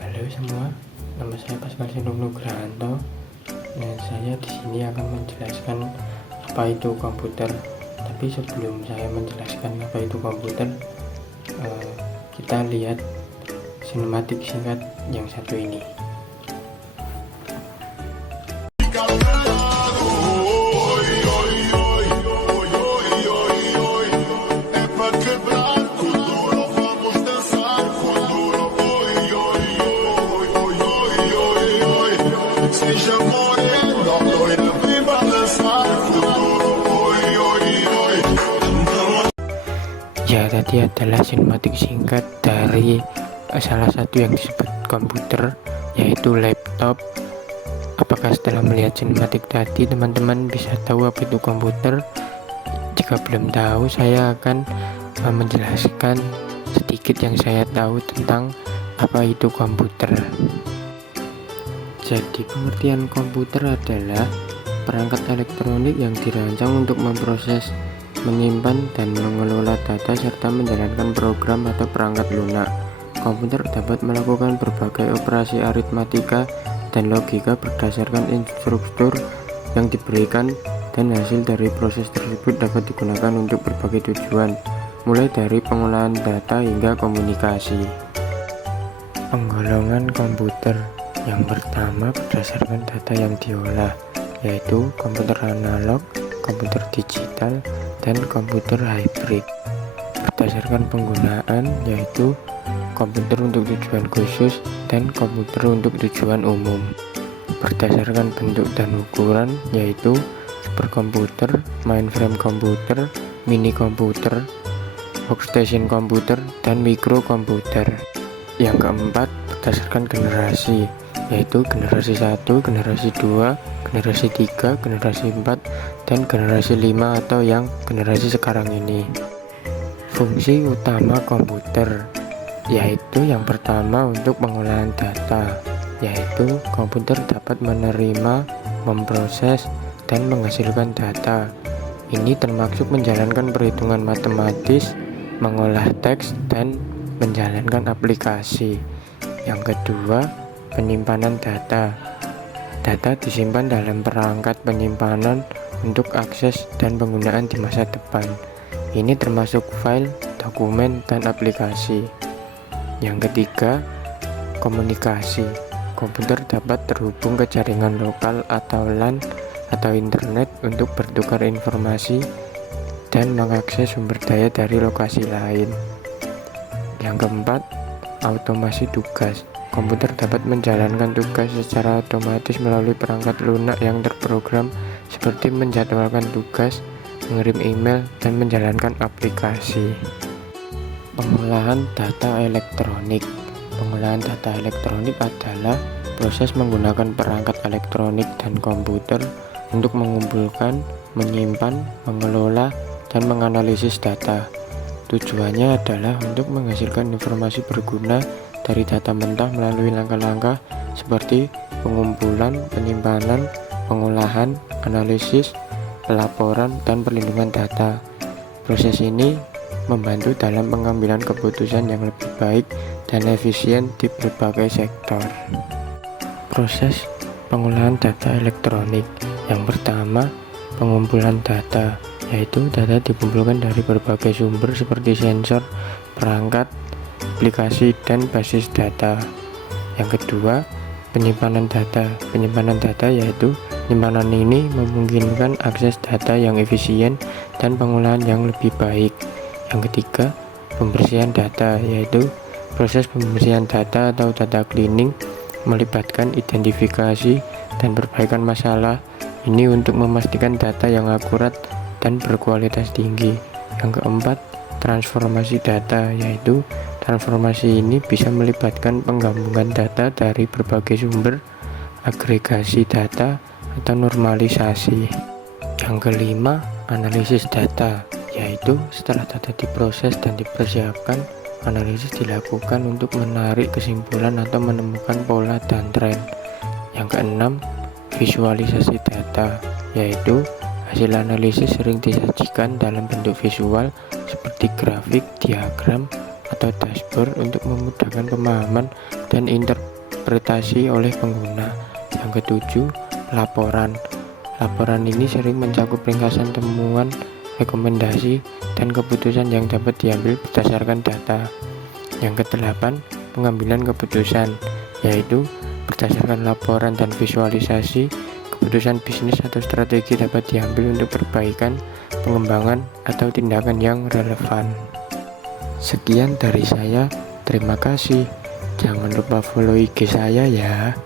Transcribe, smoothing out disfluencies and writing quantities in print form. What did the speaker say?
Halo semua, nama saya Pascal Sinung Nugrahanto. Nah, saya di sini akan menjelaskan apa itu komputer. Tapi sebelum saya menjelaskan apa itu komputer, kita lihat sinematik singkat yang satu ini. Ya, tadi adalah sinematik singkat dari salah satu yang disebut komputer, yaitu laptop. Apakah setelah melihat sinematik tadi teman-teman bisa tahu apa itu komputer? Jika belum tahu, saya akan menjelaskan sedikit yang saya tahu tentang apa itu komputer. Jadi pengertian komputer adalah perangkat elektronik yang dirancang untuk memproses, menyimpan dan mengelola data serta menjalankan program atau perangkat lunak. Komputer dapat melakukan berbagai operasi aritmatika dan logika berdasarkan instruktur yang diberikan, dan hasil dari proses tersebut dapat digunakan untuk berbagai tujuan, mulai dari pengolahan data hingga komunikasi. Penggolongan komputer yang pertama berdasarkan data yang diolah, yaitu komputer analog, komputer digital, dan komputer hybrid. Berdasarkan penggunaan, yaitu komputer untuk tujuan khusus dan komputer untuk tujuan umum. Berdasarkan bentuk dan ukuran, yaitu superkomputer, mainframe komputer, mini komputer, workstation komputer, dan mikrokomputer. Yang keempat, berdasarkan generasi, yaitu generasi 1, generasi 2, generasi 3, generasi 4, dan generasi 5 atau yang generasi sekarang ini. Fungsi utama komputer, yaitu yang pertama untuk pengolahan data, yaitu komputer dapat menerima, memproses, dan menghasilkan data. Ini termasuk menjalankan perhitungan matematis, mengolah teks, dan menjalankan aplikasi. Yang kedua, penyimpanan data. Data disimpan dalam perangkat penyimpanan untuk akses dan penggunaan di masa depan. Ini termasuk file, dokumen, dan aplikasi. Yang ketiga, komunikasi. Komputer dapat terhubung ke jaringan lokal atau LAN atau internet untuk bertukar informasi dan mengakses sumber daya dari lokasi lain. Yang keempat, automasi tugas. Komputer dapat menjalankan tugas secara otomatis melalui perangkat lunak yang terprogram, seperti menjadwalkan tugas, mengirim email, dan menjalankan aplikasi. Pengolahan data elektronik. Pengolahan data elektronik adalah proses menggunakan perangkat elektronik dan komputer untuk mengumpulkan, menyimpan, mengelola, dan menganalisis data. Tujuannya adalah untuk menghasilkan informasi berguna dari data mentah melalui langkah-langkah seperti pengumpulan, penyimpanan, pengolahan, analisis, pelaporan, dan perlindungan data. Proses ini membantu dalam pengambilan keputusan yang lebih baik dan efisien di berbagai sektor. Proses pengolahan data elektronik. Yang pertama, pengumpulan data, yaitu data dikumpulkan dari berbagai sumber seperti sensor, perangkat, aplikasi, dan basis data. Yang kedua, penyimpanan data. Penyimpanan data yaitu penyimpanan ini memungkinkan akses data yang efisien dan pengolahan yang lebih baik. Yang ketiga, pembersihan data, yaitu proses pembersihan data atau data cleaning melibatkan identifikasi dan perbaikan masalah. Ini untuk memastikan data yang akurat dan berkualitas tinggi. Yang keempat, transformasi data, yaitu transformasi ini bisa melibatkan penggabungan data dari berbagai sumber, agregasi data, atau normalisasi. Yang kelima, analisis data, yaitu setelah data diproses dan dipersiapkan, analisis dilakukan untuk menarik kesimpulan atau menemukan pola dan tren. Yang keenam, visualisasi data, yaitu hasil analisis sering disajikan dalam bentuk visual seperti grafik, diagram, atau dashboard untuk memudahkan pemahaman dan interpretasi diinterpretasi oleh pengguna. Yang ketujuh, laporan. Laporan ini sering mencakup ringkasan temuan, rekomendasi, dan keputusan yang dapat diambil berdasarkan data. Yang kedelapan, pengambilan keputusan, yaitu berdasarkan laporan dan visualisasi, keputusan bisnis atau strategi dapat diambil untuk perbaikan, pengembangan, atau tindakan yang relevan. Sekian dari saya, terima kasih. Jangan lupa follow IG saya ya.